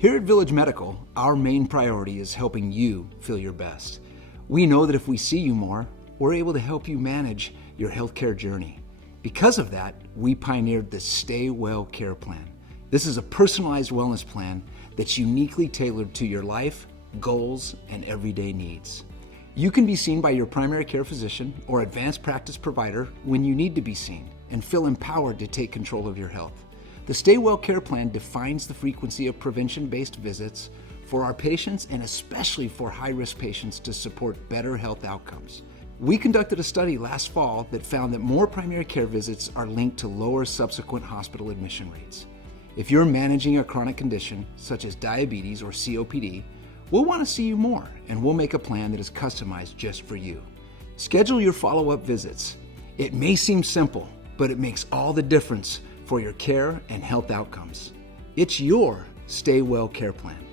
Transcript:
Here at Village Medical, our main priority is helping you feel your best. We know that if we see you more, we're able to help you manage your healthcare journey. Because of that, we pioneered the Stay Well Care Plan. This is a personalized wellness plan that's uniquely tailored to your life, goals, and everyday needs. You can be seen by your primary care physician or advanced practice provider when you need to be seen and feel empowered to take control of your health. The Stay Well Care Plan defines the frequency of prevention-based visits for our patients and especially for high-risk patients to support better health outcomes. We conducted a study last fall that found that more primary care visits are linked to lower subsequent hospital admission rates. If you're managing a chronic condition such as diabetes or COPD, we'll want to see you more, and we'll make a plan that is customized just for you. Schedule your follow-up visits. It may seem simple, but it makes all the difference for your care and health outcomes. It's your Stay Well Care Plan.